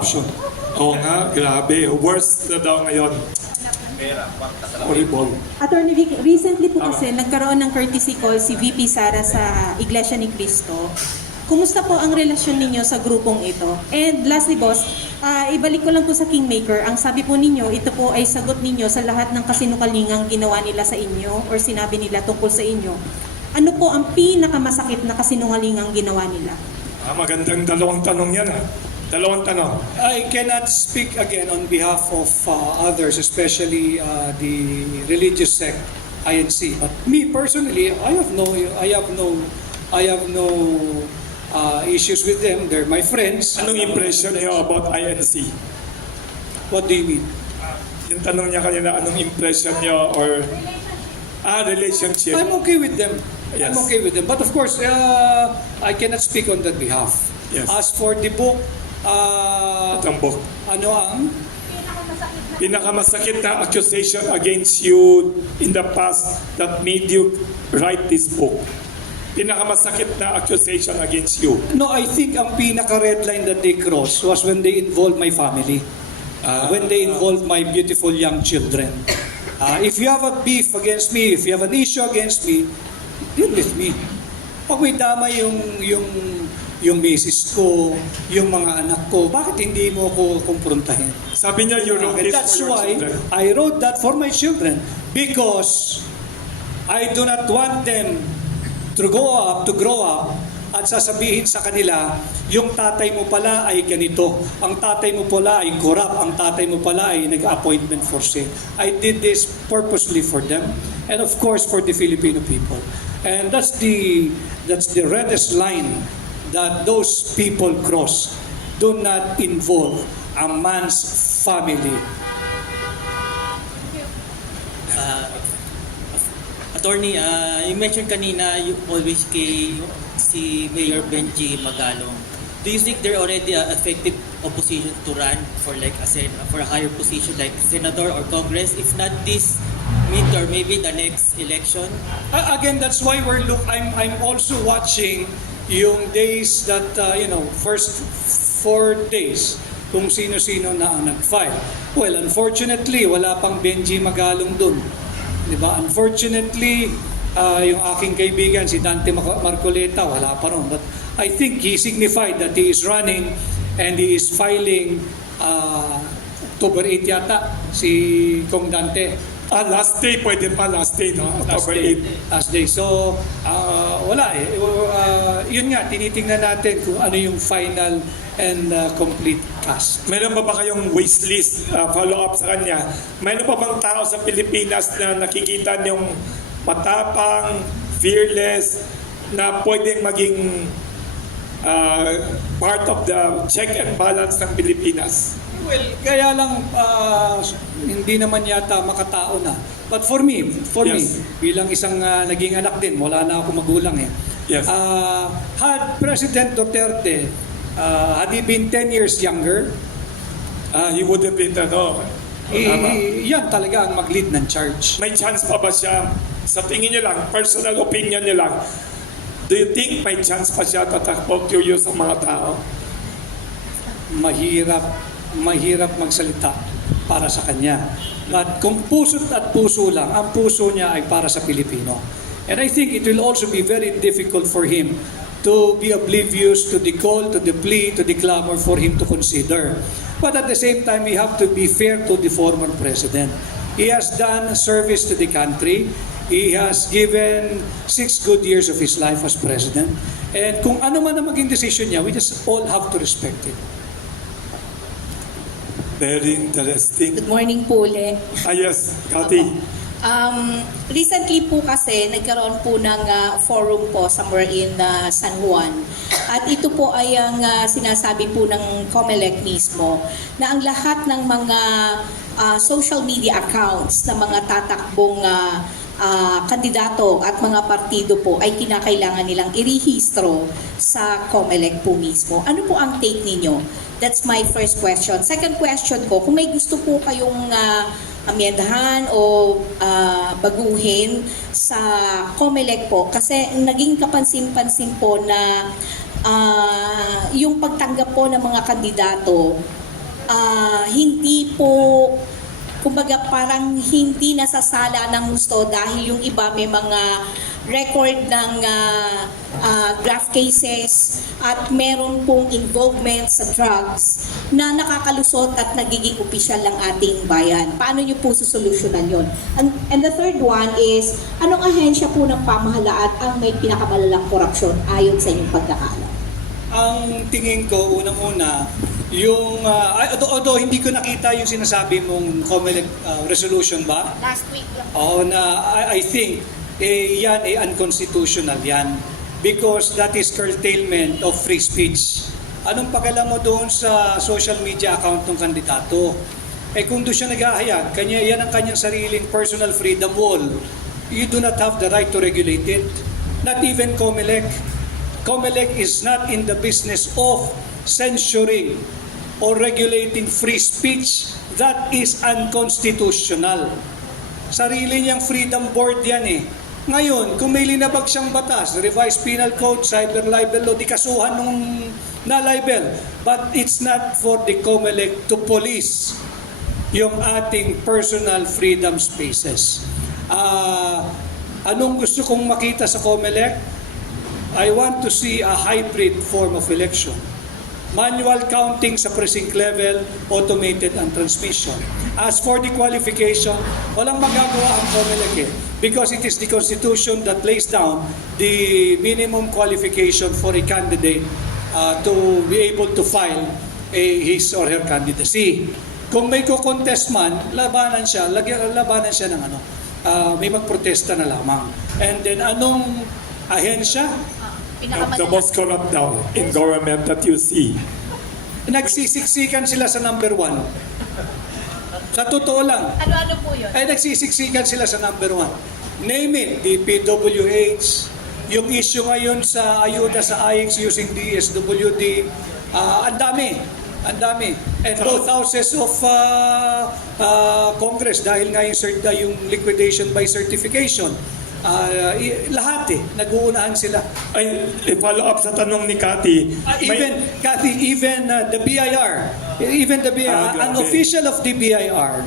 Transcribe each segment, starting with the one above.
corruption. Oo nga, grabe. Worst na daw ngayon. Horrible. Attorney Vic, recently po kasi nagkaroon ng courtesy call si VP Sara sa Iglesia ni Cristo. Kumusta po ang relasyon ninyo sa grupong ito? And lastly, boss, ibalik ko lang po sa Kingmaker. Ang sabi po ninyo, ito po ay sagot ninyo sa lahat ng kasinungalingang ginawa nila sa inyo or sinabi nila tungkol sa inyo. Ano po ang pinakamasakit na kasinungalingang ginawa nila? Magandang dalawang tanong yan. Dalawang tanong. I cannot speak again on behalf of others, especially the religious sect INC. But me personally, I have no issues with them. They're my friends. Anong impression niyo about INC? What do you mean? Yung tanong niya kanina, anong impression niyo or relationship? I'm okay with them. Yes. I'm okay with them. But of course, I cannot speak on that behalf. Yes. As for the book, Tambok. ano ang Pinakamasakit na accusation against you in the past that made you write this book. Pinakamasakit na accusation against you. No, I think ang pinaka-red line that they crossed was when they involved my family. When they involved my beautiful young children. If you have a beef against me, if you have an issue against me, deal with me. Pag may dama yung misis ko, yung mga anak ko, bakit hindi mo ako kumprontahin? Sabi niya, you wrote this That's for your why children. I wrote that for my children. Because I do not want them to grow up, at sasabihin sa kanila, yung tatay mo pala ay ganito, ang tatay mo pala ay corrupt, ang tatay mo pala ay nag-appointment for sale. I did this purposely for them, and of course for the Filipino people. And that's the reddest line that those people cross. Do not involve a man's family. Attorney, you mentioned kanina you always kay si Mayor Benji Magalong. Do you think there already effective opposition to run for like for a higher position like senator or Congress? If not this midterm, maybe the next election? Again, that's why I'm also watching yung days that, first 4 days, kung sino-sino na ang nag-file. Well, unfortunately, wala pang Benji Magalong dun. Diba? Unfortunately, yung aking kaibigan, si Dante Marcoleta, wala pa ron. But I think he signified that he is running and he is filing October 8 yata, si Kong Dante. Last day, pwede pa last day, no? October 8. Last day. So, wala eh. Yun nga, tinitingnan natin kung ano yung final and complete cast. Meron ba kayong wishlist follow-up sa kanya? Meron pa bang tao sa Pilipinas na nakikita niyong matapang, fearless, na pwedeng maging part of the check and balance ng Pilipinas? Well, kaya lang hindi naman yata makatao na. But for me, Yes. bilang isang naging anak din, wala na ako magulang eh. Yes. Had President Duterte, had he been 10 years younger, He would have been, yan talaga ang mag-lead ng charge. may chance pa ba siya? Sa tingin niyo lang, personal opinion niyo lang, do you think may chance pa siya tatakbo curious sa mga tao? Mahirap magsalita para sa kanya. But kung puso't at puso lang, ang puso niya ay para sa Pilipino. And I think it will also be very difficult for him to be oblivious to the call, to the plea, to the clamor for him to consider. But at the same time, we have to be fair to the former president. He has done service to the country. He has given 6 good years of his life as president. And kung ano man ang maging decision niya, we just all have to respect it. Very interesting. Good morning po ulit. Yes, Cathy. Recently po kasi nagkaroon po ng forum po somewhere in San Juan. At ito po ay ang sinasabi po ng COMELEC mismo na ang lahat ng mga social media accounts ng mga tatakbong kandidato at mga partido po ay kinakailangan nilang irehistro sa COMELEC po mismo. Ano po ang take ninyo? That's my first question. Second question ko, kung may gusto po kayong amyendahan o baguhin sa COMELEC po, kasi naging kapansin-pansin po na yung pagtanggap po ng mga kandidato hindi po, kumbaga parang hindi nasasala ng gusto dahil yung iba may mga record ng graft cases at meron pong involvement sa drugs na nakakalusot at nagiging opisyal ng ating bayan. Paano nyo po susolusyonan yun? And the third one is, anong ahensya po ng pamahalaan ang may pinakamalalang korupsyon ayon sa inyong pagkakaalam? Ang tingin ko, unang-una, yung, although hindi ko nakita yung sinasabi mong COMELEC resolution ba? Last week lang. Oo, na I think, yan ay unconstitutional yan. Because that is curtailment of free speech. Anong pagala mo doon sa social media account ng kandidato? Kung doon siya naghahayag, yan ang kanyang sariling personal freedom wall. You do not have the right to regulate it. Not even COMELEC. COMELEC is not in the business of censoring or regulating free speech. That is unconstitutional. Sarili niyang freedom board yan eh. Ngayon, kung may linabag siyang batas, revised penal code, cyber libel law, di kasuhan nung na-libel. But it's not for the COMELEC to police yung ating personal freedom spaces. Anong gusto kong makita sa COMELEC? I want to see a hybrid form of election. Manual counting sa precinct level, automated ang transmission. As for the qualification, walang magagawa ang COMELEC because it is the Constitution that lays down the minimum qualification for a candidate to be able to file his or her candidacy. Kung may ko-contest man, labanan siya ng may magprotesta na lamang. And then anong ahensya? The most corrupt now in government that you see. Nagsisiksikan sila sa number 1. Sa totoo lang. Ano-ano po yun? Nagsisiksikan sila sa number 1. Name it, DPWH, yung issue ngayon sa ayuda sa IX using DSWD, ang dami. And both houses of Congress dahil nga yung liquidation by certification. Lahat nag-uunahan sila. Ay, follow up sa tanong ni Cathy. Even the BIR, an official of the BIR,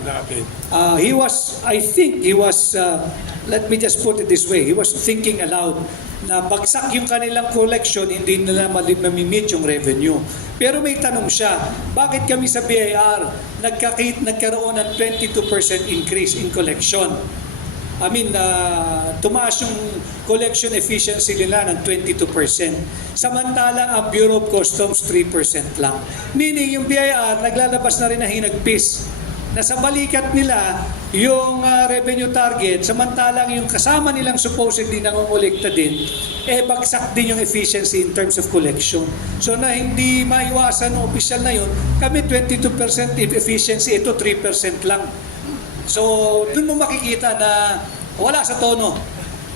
let me just put it this way, he was thinking aloud na bagsak yung kanilang collection, hindi nila mamimit yung revenue. Pero may tanong siya, bakit kami sa BIR nagkaroon ng 22% increase in collection? Tumaas yung collection efficiency nila ng 22%. Samantalang ang Bureau of Customs 3% lang. Meaning yung BIR naglalabas na rin na hinagpis. Nasa balikat nila yung revenue target, samantalang yung kasama nilang supposedly nangongolekta din, bagsak din yung efficiency in terms of collection. So na hindi maiwasan ng opisyal na yun, kami 22% efficiency, ito 3% lang. So, dun mo makikita na wala sa tono.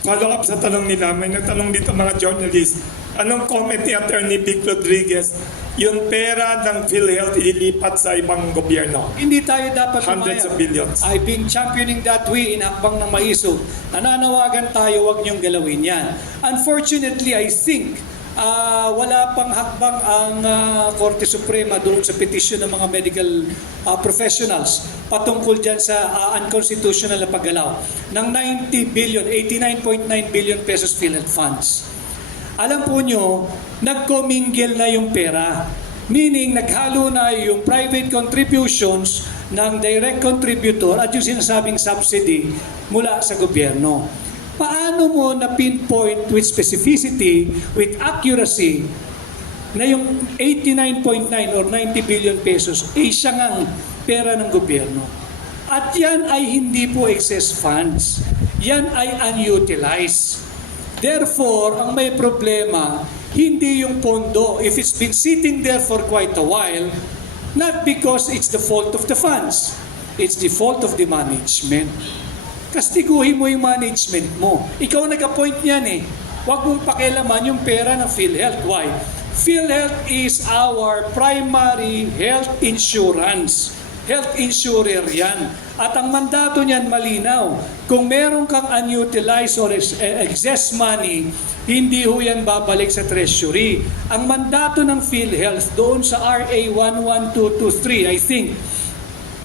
Follow up sa tanong nila, may nagtanong dito mga journalist, anong comment ni Attorney Vic Rodriguez, yung pera ng PhilHealth ililipat sa ibang gobyerno? Hindi tayo dapat Hundreds of billions. I've been championing that way in Hakbang ng Maisog. Nananawagan tayo, wag niyong galawin yan. Unfortunately, I think wala pang hakbang ang Korte Suprema doon sa petisyon ng mga medical professionals patungkol dyan sa unconstitutional na paggalaw ng 90 billion, 89.9 billion pesos PhilHealth funds. Alam po nyo, nag-commingle na yung pera. Meaning, naghalo na yung private contributions ng direct contributor at yung sinasabing subsidy mula sa gobyerno. Paano mo na-pinpoint with specificity, with accuracy, na yung 89.9 or 90 billion pesos ay siya ngang pera ng gobyerno? At yan ay hindi po excess funds. Yan ay unutilized. Therefore, ang may problema, hindi yung pondo. If it's been sitting there for quite a while, not because it's the fault of the funds, it's the fault of the management. Kastiguhin mo yung management mo. Ikaw nag-appoint niyan Huwag mong pakialaman yung pera ng PhilHealth. Why? PhilHealth is our primary health insurance. Health insurer yan. At ang mandato niyan malinaw. Kung meron kang unutilized or excess money, hindi ho yan babalik sa treasury. Ang mandato ng PhilHealth doon sa RA 11223, I think,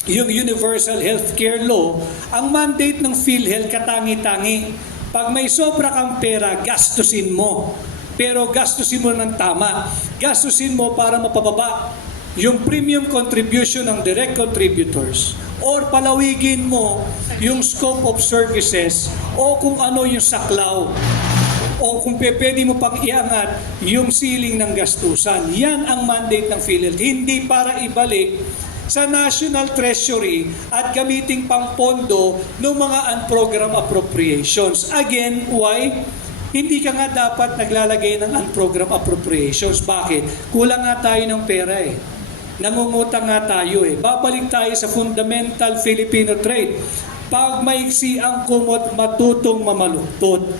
yung Universal Healthcare Law, ang mandate ng PhilHealth katangi-tangi. Pag may sobra kang pera, gastusin mo. Pero gastusin mo ng tama. Gastusin mo para mapababa yung premium contribution ng direct contributors or palawigin mo yung scope of services o kung ano yung saklaw o kung pwede mo pang iangat yung ceiling ng gastusan. Yan ang mandate ng PhilHealth. Hindi para ibalik sa National Treasury at gamiting pang pondo ng mga unprogrammed appropriations. Again, why? Hindi ka nga dapat naglalagay ng unprogrammed appropriations. Bakit? Kulang nga tayo ng pera eh. Nangungutang nga tayo eh. Babalik tayo sa fundamental Filipino trait. Pag maiksi ang kumot, matutong mamaluktot.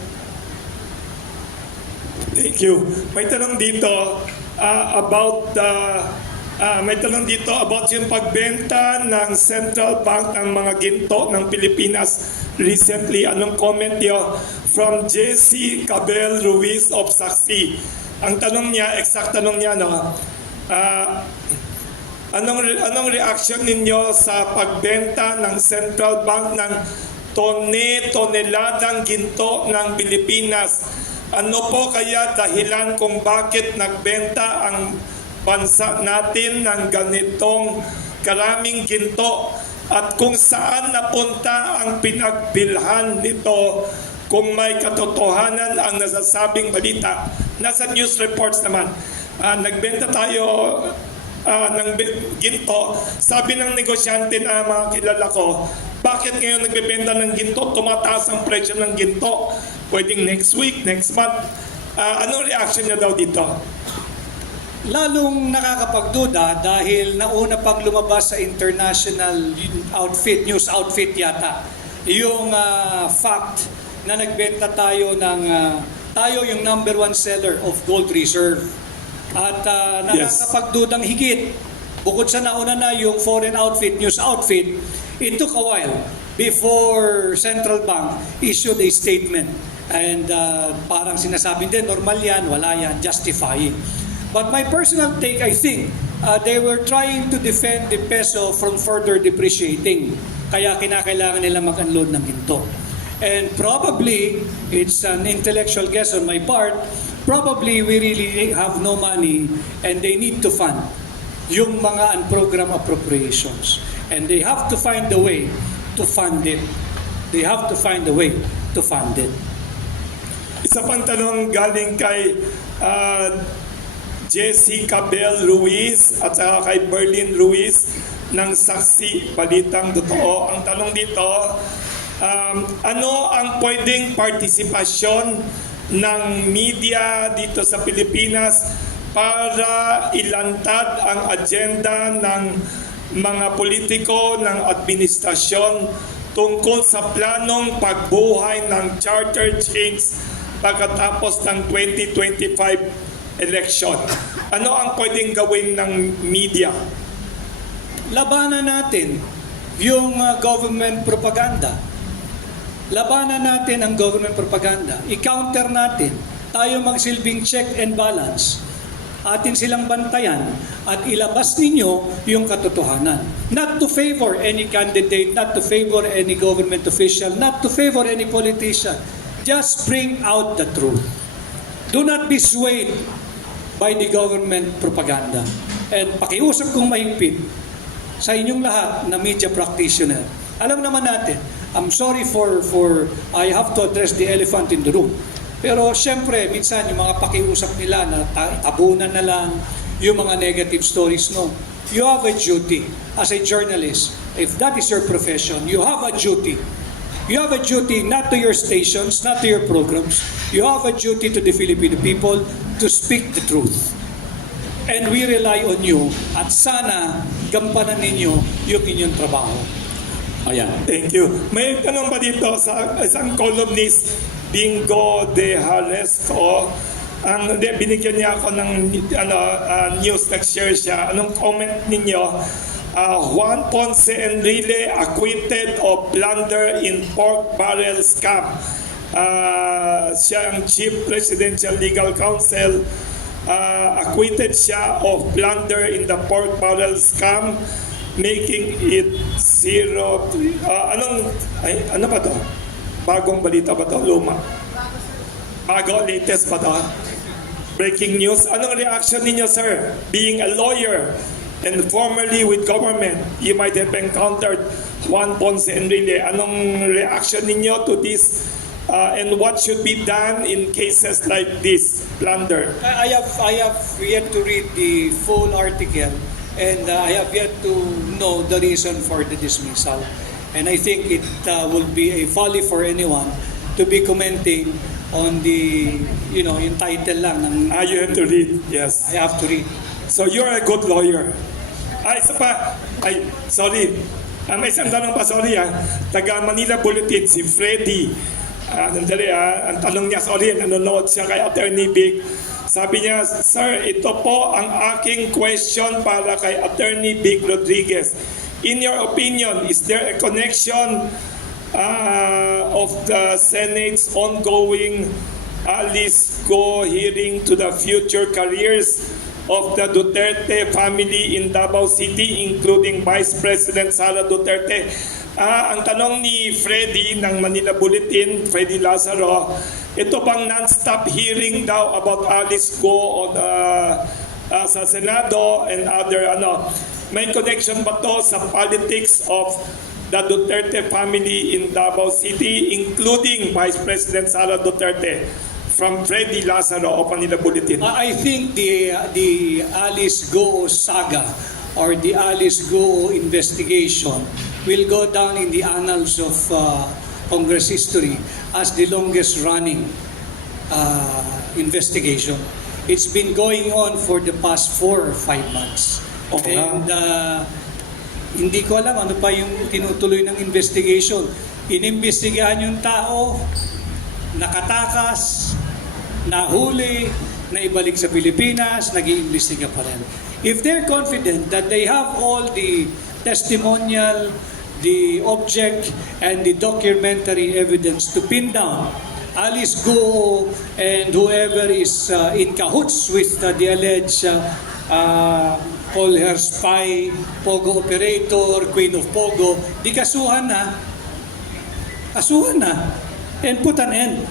Thank you. May tanong dito about yung pagbenta ng Central Bank ng mga ginto ng Pilipinas recently. Anong comment niyo? From JC Cabel Ruiz of Saksi. Ang tanong niya, exact tanong niya, no? Anong reaction ninyo sa pagbenta ng Central Bank ng toneladang ginto ng Pilipinas? Ano po kaya dahilan kung bakit nagbenta ang bansa natin ng ganitong karaming ginto at kung saan napunta ang pinagbilhan nito kung may katotohanan ang nasasabing balita? Nasa news reports naman. Nagbenta tayo ng ginto. Sabi ng negosyante na mga kilala ko, bakit ngayon nagbebenta ng ginto? Tumataas ang presyo ng ginto. Pwedeng next week, next month. Anong reaction niya daw dito? Lalong nakakapagduda dahil nauna pang lumabas sa international news outfit yata, yung fact na nagbenta tayo ng, tayo yung number 1 seller of gold reserve. At nakakapagdudang higit, bukod sa nauna na yung foreign outfit, news outfit, it took a while before Central Bank issued a statement. And parang sinasabi din, normal yan, wala yan, justifying. But my personal take, I think, they were trying to defend the peso from further depreciating. Kaya kinakailangan nila mag-unload ng ginto. And probably, it's an intellectual guess on my part, probably we really have no money and they need to fund yung mga unprogrammed appropriations. And they have to find a way to fund it. They have to find a way to fund it. Isa pang tanong galing kay Jesse Cabel Ruiz at saka kay Berlin Ruiz ng Saksi Balitang Totoo. Ang tanong dito, ano ang pwedeng partisipasyon ng media dito sa Pilipinas para ilantad ang agenda ng mga politiko ng administrasyon tungkol sa planong pagbuhay ng charter change pagkatapos ng 2025 election? Ano ang pwedeng gawin ng media? Labanan natin yung government propaganda. Labanan natin ang government propaganda. I-counter natin. Tayo magsilbing check and balance. Atin silang bantayan at ilabas ninyo yung katotohanan. Not to favor any candidate, not to favor any government official, not to favor any politician. Just bring out the truth. Do not be swayed by the government propaganda. And pakiusap kong mahigpit sa inyong lahat na media practitioner. Alam naman natin, I'm sorry for I have to address the elephant in the room. Pero syempre, minsan yung mga pakiusap nila na tabunan na lang yung mga negative stories, no. You have a duty as a journalist. If that is your profession, you have a duty. You have a duty not to your stations, not to your programs. You have a duty to the Filipino people to speak the truth. And we rely on you at sana gampanan ninyo yung inyong trabaho. Ayan. Thank you. May tanong ba dito sa isang columnist, Bingo de Jalesco? Binigyan niya ako ng news, nag-share siya. Anong comment ninyo? Juan Ponce Enrile acquitted of plunder in pork barrel scam. Siya ang Chief Presidential Legal Counsel. Acquitted siya of plunder in the pork barrel scam, making it zero. Ano ba to? Bagong balita ba to? Luma? Bago, latest ba to? Breaking news. Anong reaction ninyo, sir? Being a lawyer and formerly with government, you might have encountered Juan Ponce Enrile. Anong reaction ninyo to this? And what should be done in cases like this, plunder? I have yet to read the full article, and I have yet to know the reason for the dismissal. And I think it will be a folly for anyone to be commenting on the, yung title lang ng You have to read, yes. I have to read. So you're a good lawyer. Isa pa. Sorry. May isang tanong pa, sorry Taga Manila Bulletin, si Freddy. Ang tanong niya, sorry, nanonood siya kay Attorney Vic. Sabi niya, sir, ito po ang aking question para kay Attorney Vic Rodriguez. In your opinion, is there a connection of the Senate's ongoing Alice Go hearing to the future careers of the Duterte family in Davao City, including Vice President Sara Duterte? Ang tanong ni Freddy ng Manila Bulletin, Freddy Lazaro, ito bang non-stop hearing daw about Alice Go sa Senado and other may connection ba to sa politics of the Duterte family in Davao City, including Vice President Sara Duterte? From Freddy Lazaro of Manila Bulletin. I think the Alice Go saga or the Alice Go investigation will go down in the annals of Congress history as the longest running investigation. It's been going on for the past 4 or 5 months. And hindi ko alam ano pa yung tinutuloy ng investigation. Inimbestigahan yung tao, nakatakas, nahuli, naibalik sa Pilipinas, nag-iimbestiga pa rin. If they're confident that they have all the testimonial, the object, and the documentary evidence to pin down Alice Go and whoever is in cahoots with the alleged call her spy, Pogo operator, Queen of Pogo, di kasuhan na, and put an end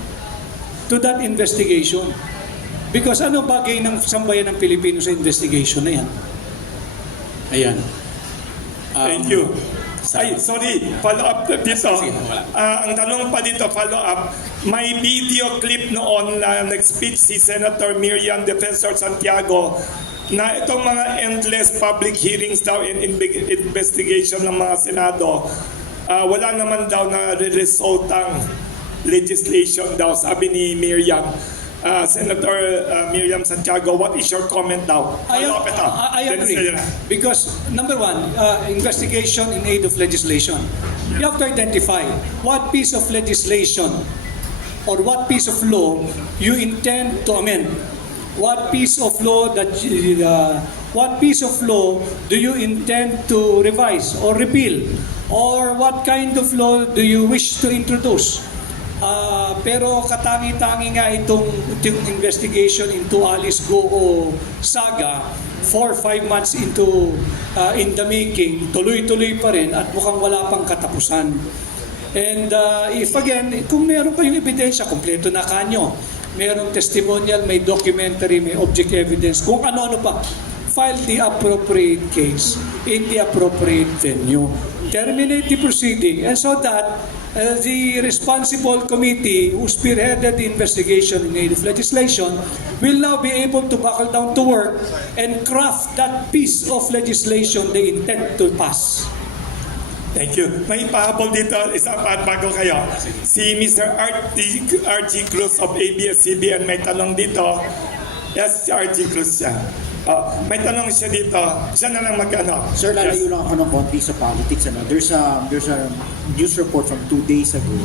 to that investigation. Because ano bagay ng sambayan ng Pilipino sa investigation na yan? Ayan. Thank you. Sorry, follow up dito. Ang tanong pa dito, follow up. May video clip noon na nag-speech si Senator Miriam Defensor Santiago na itong mga endless public hearings daw in investigation ng mga Senado, wala naman daw na resultang legislation daw, sabi ni Miriam. Senator Miriam Santiago, what is your comment now? I agree. Because, number one, investigation in aid of legislation. You have to identify what piece of legislation or what piece of law you intend to amend. What piece of law do you intend to revise or repeal? Or what kind of law do you wish to introduce? Pero katangi-tangi nga itong investigation into Alice Go saga, 4 or 5 months into in the making, tuloy-tuloy pa rin at mukhang wala pang katapusan. And if again, kung meron kayong ebidensya, kompleto na kanyo. Merong testimonial, may documentary, may object evidence, kung ano-ano pa. File the appropriate case in the appropriate venue. Terminate the proceeding, and so that the responsible committee who spearheaded the investigation in aid of legislation will now be able to buckle down to work and craft that piece of legislation they intend to pass. Thank you. May pahabol dito, isang bago kayo. Si Mr. RG Cruz of ABS-CBN may tanong dito. Yes, si RG Cruz siya. May tanong siya dito. Siya na lang mag-ano. Sir, lalayo lang ako ng konti sa politics. There's a news report from 2 days ago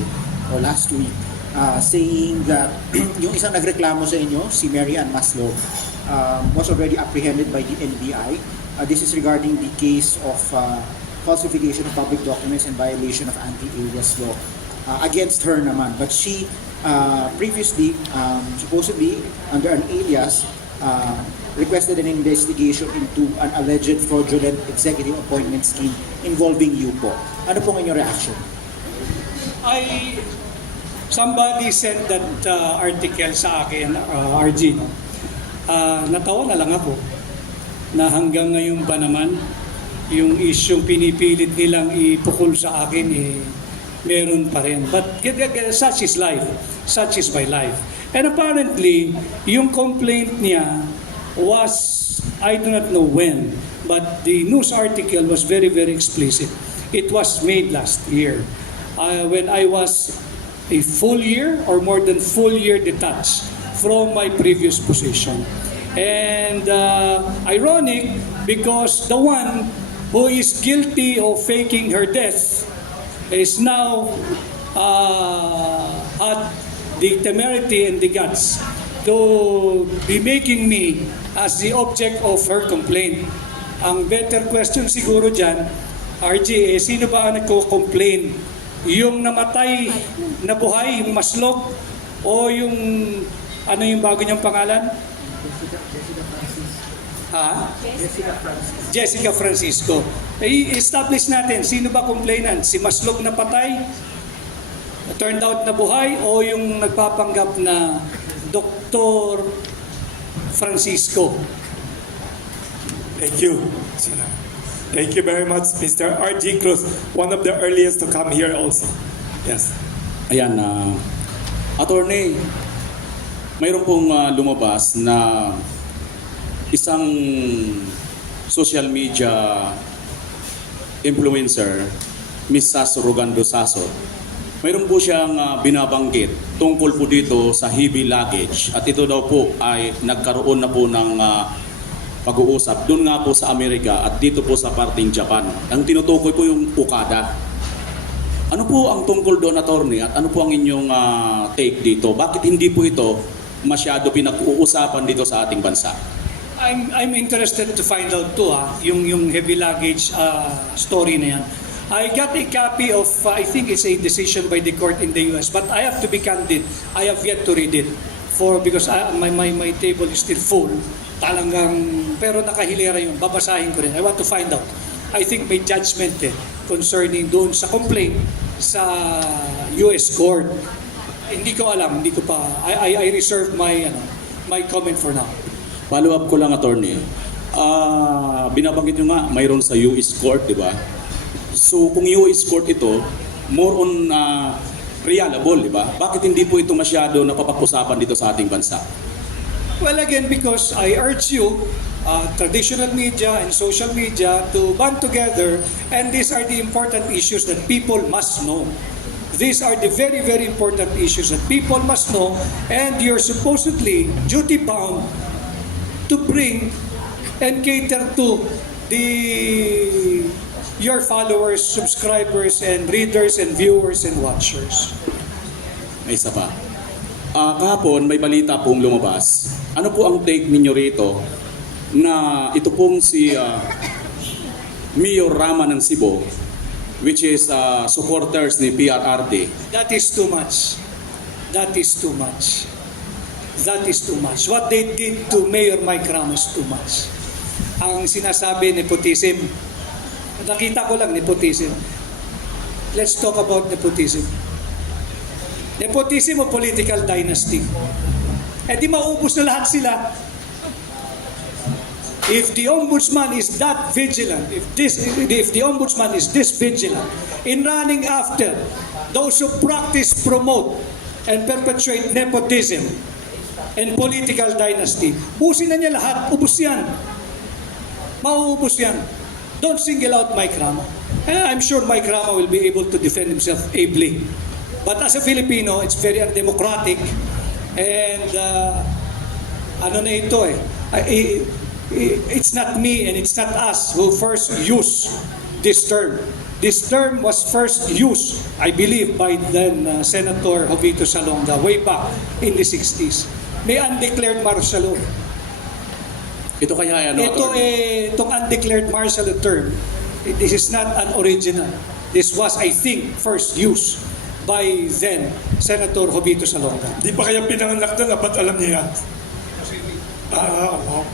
or last week saying that yung isang nagreklamo sa inyo, si Mary Ann Maslow, was already apprehended by the NBI This is regarding the case of falsification of public documents and violation of anti-alias law against her naman. But she previously, supposedly under an alias, requested an investigation into an alleged fraudulent executive appointment scheme involving you po. Ano pong inyong reaction? Somebody sent that article sa akin, RG, no? Natawa na lang ako na hanggang ngayon ba naman yung isyong pinipilit nilang ipukol sa akin meron pa rin. But such is life. Such is my life. And apparently, yung complaint niya was, I do not know when, but the news article was very, very explicit. It was made last year. When I was a full year or more than full year detached from my previous position. And ironic because the one who is guilty of faking her death is now had the temerity and the guts to be making me as the object of her complaint. Ang better question siguro dyan, RG, sino ba ang nagko-complain? Yung namatay na buhay, yung maslok, o yung, ano yung bago niyang pangalan? Jessica Francisco. I-establish natin, sino ba complainant? Si maslok na patay, turned out na buhay, o yung nagpapanggap na Dr. Francisco? Thank you. Thank you very much, Mr. R.G. Cruz, one of the earliest to come here also. Yes. Ayan, attorney, mayroon pong lumabas na isang social media influencer, Miss Sasso Rogando Sasso. Mayroon po siyang binabanggit tungkol po dito sa heavy luggage at ito daw po ay nagkaroon na po ng pag-uusap doon nga po sa Amerika at dito po sa parting Japan. Ang tinutukoy po yung Okada. Ano po ang tungkol doon, attorney, at ano po ang inyong take dito? Bakit hindi po ito masyado pinag-uusapan dito sa ating bansa? I'm interested to find out too, yung heavy luggage story na yan. I got a copy of, I think it's a decision by the court in the US, but I have to be candid. I have yet to read it because my table is still full. Pero nakahilera yun, babasahin ko rin. I want to find out. I think may judgment concerning doon sa complaint sa US court. Hindi ko alam, hindi ko pa, I reserve my comment for now. Follow up ko lang, attorney. Binabanggit nyo nga, mayroon sa US court, di ba? So kung US court ito, more on reliable, di ba? Bakit hindi po ito masyado napapag-usapan dito sa ating bansa? Well, again, because I urge you, traditional media and social media, to band together, and these are the important issues that people must know. These are the very, very important issues that people must know, and you're supposedly duty-bound to bring and cater to your followers, subscribers, and readers, and viewers, and watchers. May isa pa. Kahapon, may balita pong lumabas. Ano po ang take ninyo rito na ito pong si Mayor Rama ng Cebu, which is supporters ni PRRD? That is too much. That is too much. That is too much. What they did to Mayor Mike Ramos is too much. Ang sinasabi, nepotism. Nakita ko lang, nepotism. Let's talk about nepotism. Nepotism o political dynasty. Eh di maubos na lahat sila. If the ombudsman is that vigilant, if the ombudsman is this vigilant in running after those who practice, promote, and perpetuate nepotism and political dynasty, busin na niya lahat, ubos yan. Mauubos yan. Don't single out Mike Rama. I'm sure Mike Rama will be able to defend himself ably. But as a Filipino, it's very undemocratic. And ano na ito it's not me and it's not us who first used this term. This term was first used, I believe, by then Senator Jovito Salonga way back in the 60s. May undeclared martial law. Ito kaya ano, Ito itong undeclared martial law term, this is not an original. This was, I think, first used by then Senator Jovito Salonga. Di pa kaya pinanganak doon, ba't alam niya yan? Wow.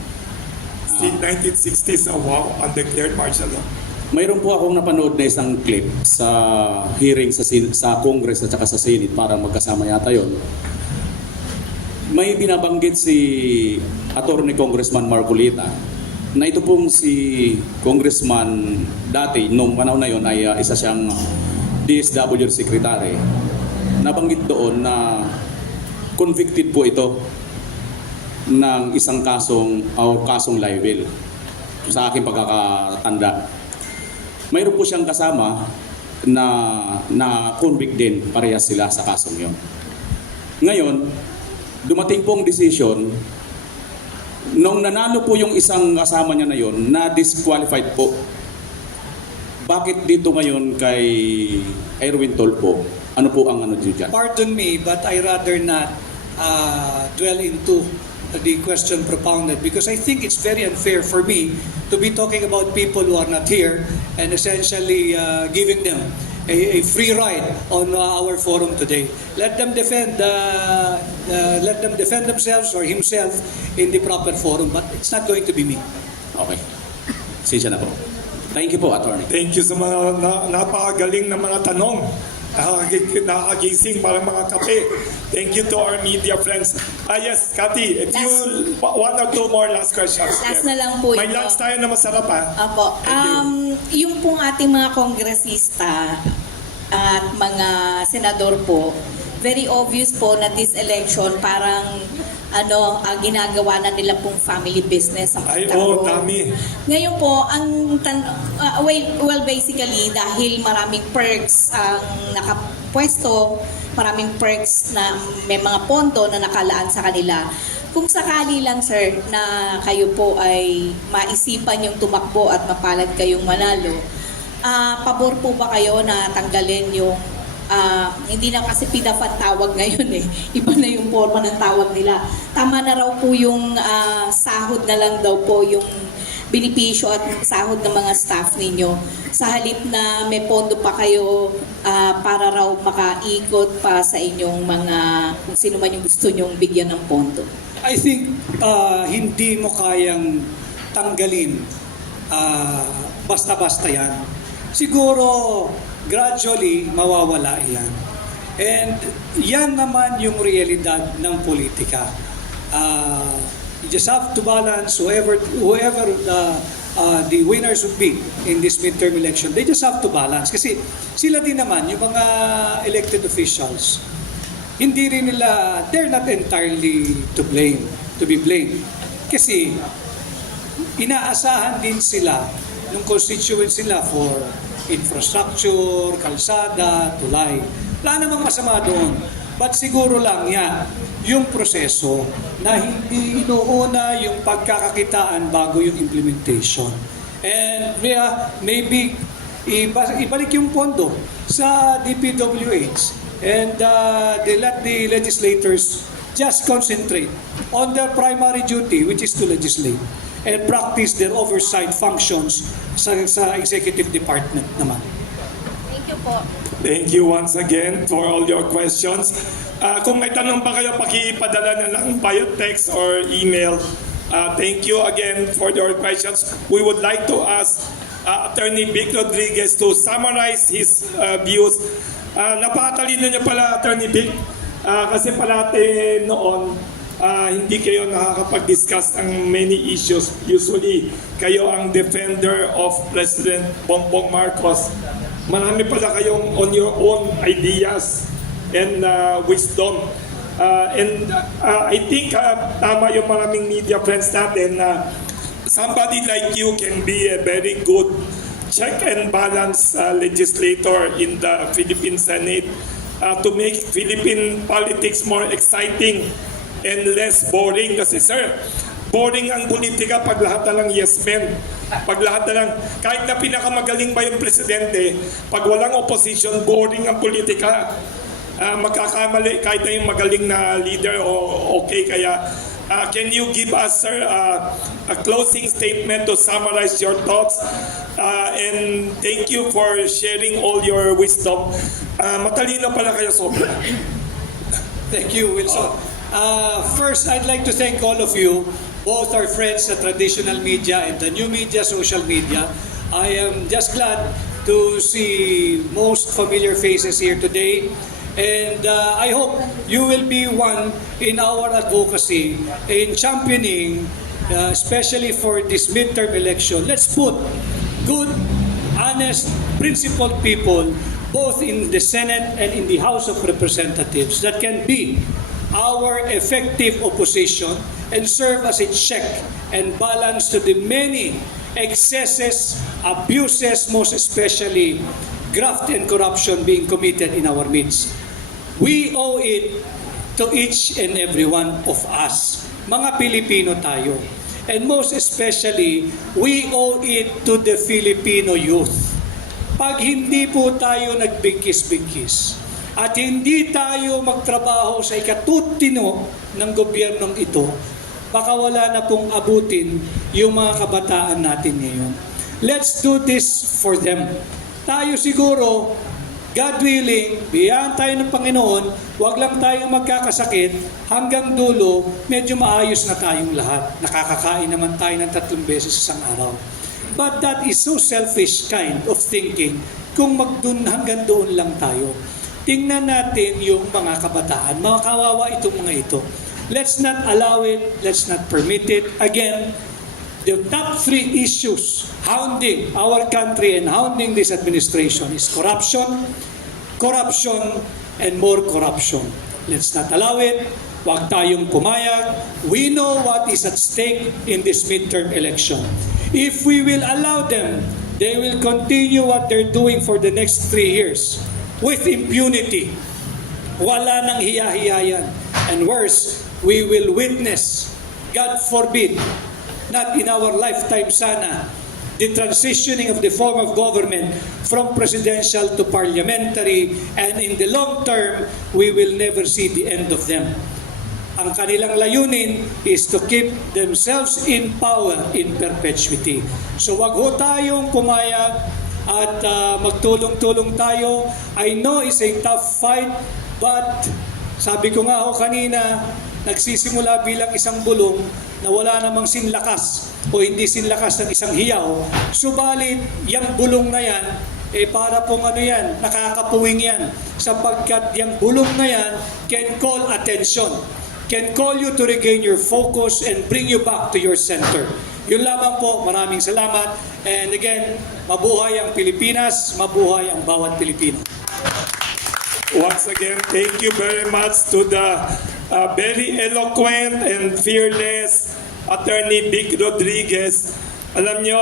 Si 1960s, wow, undeclared martial law. Mayroon po akong napanood na isang clip sa hearing sa Congress at saka sa Senate, parang magkasama yata yon. May binabanggit si Attorney Congressman Marcolita na ito pong si Congressman dati, nung panahon na yon ay isa siyang DSWD Secretary. Nabanggit doon na convicted po ito ng isang kasong libel sa aking pagkakatanda. Mayroon po siyang kasama na convict din, parehas sila sa kasong yon. Ngayon, dumating po ang decision, nung nanalo po yung isang kasama niya na yon, na disqualified po. Bakit dito ngayon kay Erwin Tolpo? Ano po ang ano dyan? Pardon me, but I rather not dwell into the question propounded because I think it's very unfair for me to be talking about people who are not here and essentially giving them a free ride on our forum today. Let them defend themselves or himself in the proper forum, but it's not going to be me. Okay. Sensya na po. Thank you po, Attorney. Thank you sa mga napakagaling na mga tanong. Nakagising para mga kape. Thank you to our media friends. Yes, Cathy, if you, one or two more last questions. Last Yes. na lang po May ito. lunch tayo na masarap ha. Opo. Yung pong ating mga kongresista at mga senador po, very obvious po na this election parang ginagawa na nila pong family business ang Ay, pagkakaroon. dami. Ngayon po, basically, dahil maraming perks ang nakapwesto, maraming perks na may mga pondo na nakalaan sa kanila. Kung sakali lang, sir, na kayo po ay maisipan yung tumakbo at mapalad kayong manalo, pabor po ba kayo na tanggalin yung hindi na kasi PDAF ang tawag ngayon eh. Iba na yung forma ng tawag nila. Tama na raw po yung sahod na lang daw po yung benepisyo at sahod ng mga staff ninyo. Sa halip na may pondo pa kayo para raw makaikot pa sa inyong mga kung sino man yung gusto nyong bigyan ng pondo. I think hindi mo kayang tanggalin basta-basta yan. Siguro gradually mawawala yan. And yan naman yung realidad ng politika. You just have to balance whoever the winners would be in this midterm election. They just have to balance. Kasi sila din naman, yung mga elected officials, hindi rin nila, they're not entirely to be blamed. Kasi inaasahan din sila ng constituency nila for infrastructure, kalsada, tulay. Wala namang masama doon. But siguro lang yan, yung proseso na hindi inuuna yung pagkakakitaan bago yung implementation. And maybe ibalik yung pondo sa DPWH and they let the legislators just concentrate on their primary duty, which is to legislate and practice their oversight functions sa executive department naman. Thank you po. Thank you once again for all your questions. Kung may tanong pa kayo, pakipadala na lang via text or email. Thank you again for your questions. We would like to ask Attorney Vic Rodriguez to summarize his views. Napakatalino niya pala, Attorney Vic, kasi palate noon, hindi kayo nakakapag-discuss ng many issues. Usually, kayo ang defender of President Bongbong Marcos. Marami pala kayong on your own ideas and wisdom. I think tama yung maraming media friends natin na somebody like you can be a very good check and balance legislator in the Philippine Senate to make Philippine politics more exciting and less boring. Kasi sir, boring ang politika pag lahat na lang yes men. Pag lahat na lang, kahit na pinakamagaling ba yung presidente, pag walang opposition, boring ang politika. Magkakamali kahit na yung magaling na leader o okay. Kaya Can you give us, sir, a closing statement to summarize your thoughts? And thank you for sharing all your wisdom. Matalino pala kayo sobra. Thank you, Wilson. First, I'd like to thank all of you, both our friends sa traditional media and the new media, social media. I am just glad to see most familiar faces here today. And I hope you will be one in our advocacy in championing, especially for this midterm election. Let's put good, honest, principled people both in the Senate and in the House of Representatives that can be our effective opposition and serve as a check and balance to the many excesses, abuses, most especially graft and corruption being committed in our midst. We owe it to each and every one of us. Mga Pilipino tayo. And most especially, we owe it to the Filipino youth. Pag hindi po tayo nagbigkis-bigkis at hindi tayo magtrabaho sa ikatutino ng gobyernong ito, baka wala na pong abutin yung mga kabataan natin ngayon. Let's do this for them. Tayo siguro, God willing, biyaan tayo ng Panginoon, wag lang tayong magkakasakit, hanggang dulo, medyo maayos na tayong lahat. Nakakakain naman tayo ng 3 beses isang araw. But that is so selfish kind of thinking kung hanggang doon lang tayo. Tingnan natin yung mga kabataan, mga kawawa itong mga ito. Let's not allow it, let's not permit it. Again, the top 3 issues hounding our country and hounding this administration is corruption, corruption, and more corruption. Let's not allow it. Huwag tayong pumayag. We know what is at stake in this midterm election. If we will allow them, they will continue what they're doing for the next 3 years with impunity. Wala nang hiya-hiyayan. And worse, we will witness, God forbid, not in our lifetime sana, the transitioning of the form of government from presidential to parliamentary, and in the long term, we will never see the end of them. Ang kanilang layunin is to keep themselves in power in perpetuity. So wag ho tayong pumayag at magtulong-tulong tayo. I know it's a tough fight, but sabi ko nga ho kanina, nagsisimula bilang isang bulong na wala namang sinlakas o hindi sinlakas ng isang hiyaw. Subalit, yung bulong na yan, para pong yan, nakakapuwing yan. Sapagkat yung bulong na yan can call attention, can call you to regain your focus and bring you back to your center. Yun lamang po, maraming salamat. And again, mabuhay ang Pilipinas, mabuhay ang bawat Pilipino. Once again, thank you very much to the very eloquent and fearless Attorney Vic Rodriguez. Alam nyo,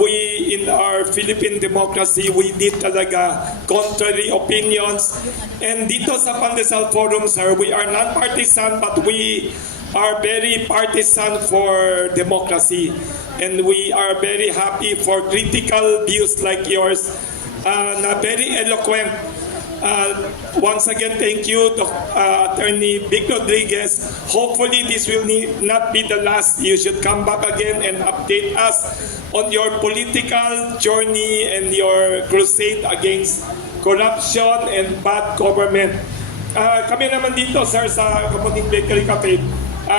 we in our Philippine democracy, we need talaga contrary opinions. And dito sa Pandesal Forum, sir, we are non-partisan but we are very partisan for democracy. And we are very happy for critical views like yours na very eloquent. Once again, thank you, Attorney Vic Rodriguez. Hopefully, this will not be the last. You should come back again and update us on your political journey and your crusade against corruption and bad government. Kami naman dito, sir, sa Kamuning Bakery Cafe,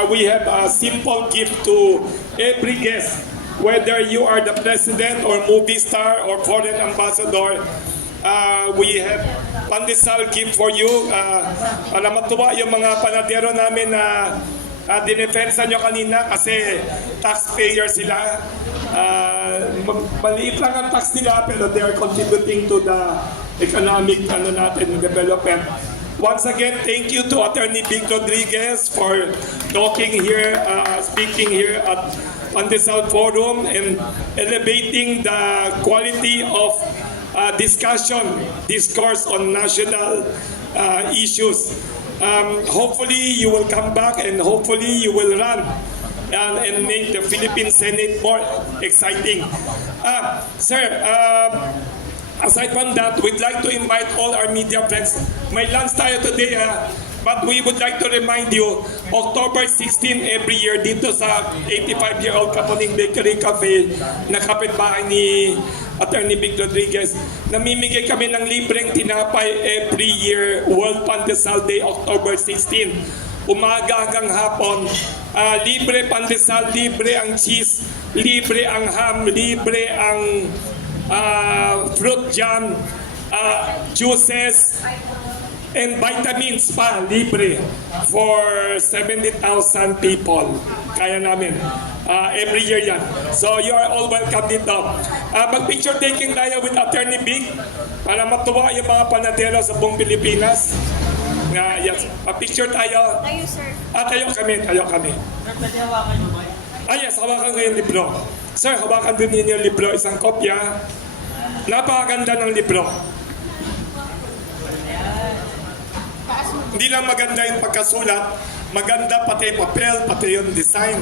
we have a simple gift to every guest. Whether you are the president or movie star or foreign ambassador, we have pandesal gift for you. Para matuwa yung mga panadero namin na dinefensa nyo kanina kasi taxpayer sila. Maliit lang ang tax nila pero they are contributing to the economic development. Once again, thank you to Attorney Vic Rodriguez for talking here, speaking here at Pandesal Forum and elevating the quality of discourse on national issues. Hopefully you will come back and hopefully you will run and make the Philippine Senate more exciting. Sir, aside from that, we'd like to invite all our media friends. May lunch tayo today. But we would like to remind you, October 16 every year dito sa 85-year-old Kamuning Bakery Cafe na kapitbahay ni Attorney Vic Rodriguez, namimigay kami ng libreng tinapay every year, World Pandesal Day, October 16. Umaga hanggang hapon, libre pandesal, libre ang cheese, libre ang ham, libre ang fruit jam, juices, and vitamins pa, libre for 70,000 people. Kaya namin. Every year yan. So you are all welcome dito. Mag-picture taking tayo with Attorney Vic para matuwa yung mga panadero sa buong Pilipinas. Yes. Mag-picture tayo. Tayo, sir. Tayo kami. Sir, pwede hawakan nyo ba? Yes, hawakan ko yung libro. Sir, hawakan din ninyo yung libro. Isang kopya. Napakaganda ng libro. Hindi lang maganda yung pagkasulat, maganda pati papel, pati yung design.